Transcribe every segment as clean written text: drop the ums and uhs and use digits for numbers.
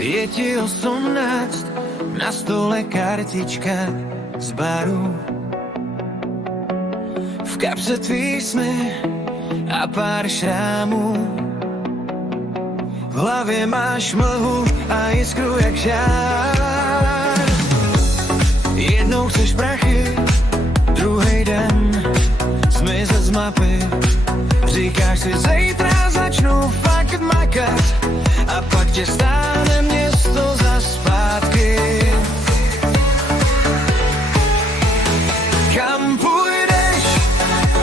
Je ti 18, na stole kartička z baru. V kapse tvých sny a pár šrámů. V hlavě máš mlhu a jiskru jak žár. Jednou chceš prachy, druhý den zmizet z mapy. Říkáš si, zítra začnu fakt makat a pak tě stáne město za zpátky. Kam půjdeš,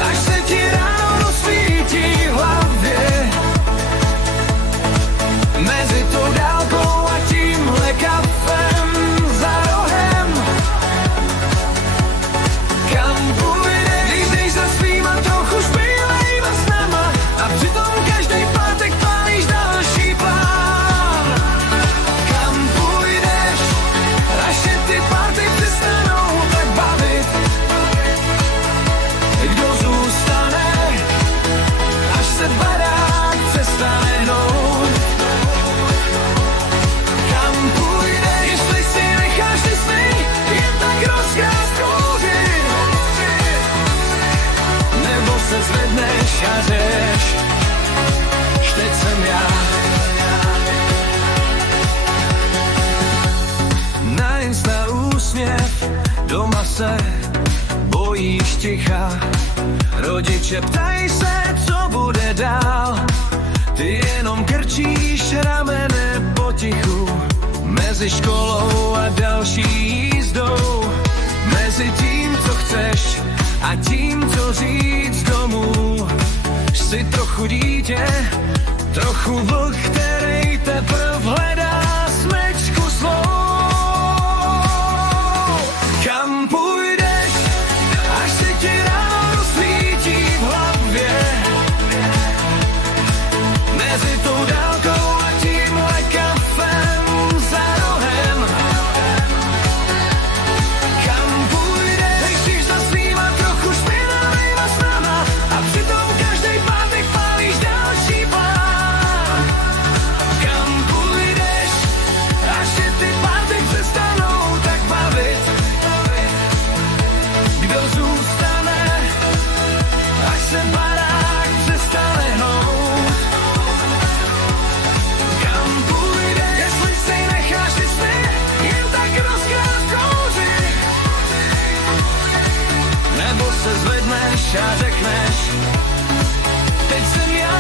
až se ti ráno rozsvítí v hlavě? Mezi tou dálkou a tímhle kafem za rohem. Kam půjdeš, když jdeš za svýma trochu špílejma snama a přitom každý pátek pálíš další plán. Kam půjdeš, až se ty party přestanou tak bavit? Kdo zůstane, až se barák přestane hnout? Kam půjdeš, jestli si necháš ty sny jen tak rozkrást kůži? Nebo se zvedneš a řeš, teď jsem já. Na Insta úsměv, doma se bojíš ticha. Rodiče ptají se, co bude dál. Ty jenom krčíš ramene potichu. Mezi školou a další jízdou. Mezi tím, co chceš a tím, co říct domů. Jsi trochu dítě, trochu vlk, který teprv hledá smečku svou. Kam půjdeš, až se ti ráno rozsvítí v hlavě? Mezi tou dálkou a tímhle kafem za rohem. Kam půjdeš, když za svýma trochu špinavýma snama a přitom každý pátek pálíš další plán. Kam půjdeš, až se ty pátek přestanou tak bavit? Kdo zůstane, až se barák přestane hnout? Kam půjdeš, jestli si necháš ty sny jen tak rozkrát kouři? Nebo se zvedneš a řekneš, teď jsem já.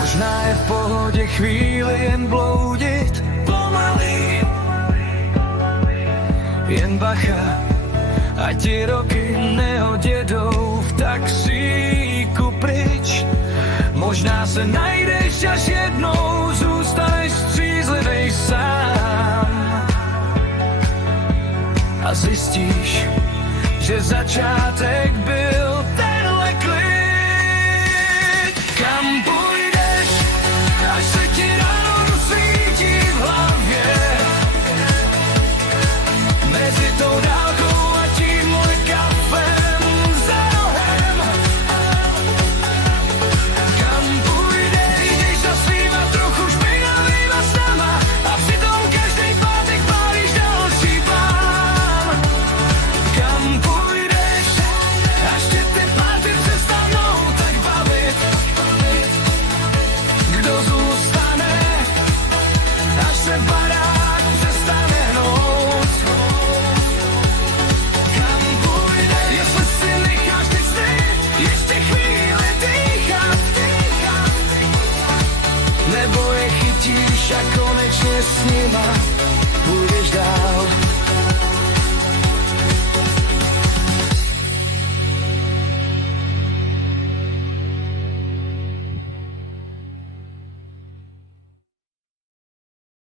Možná je v pohodě chvíli jen bloudit pomalý. Jen bacha, ať ti roky neodjedou v taxíku pryč. Možná se najdeš, až jednou zůstaneš střízlivej sám. A zjistíš, že začátek byl tenhle klid. Kam půjdeš, až se ti ráno rozsvítí v hlavě? Mezi tou dálkou a tímhle kafem za rohem. Kam půjdeš, jdeš za svýma trochu špinavýma snama a přitom každý pátek pálíš další plán. Kam půjdeš, až tě ty party přestanou tak bavit? Kdo zůstane, až se barák přestane hnout? Kam půjdeš, jestli si necháš ty sny ještě chvíli dýchat? Nebo je chytíš a konečně s nima půjdeš dál?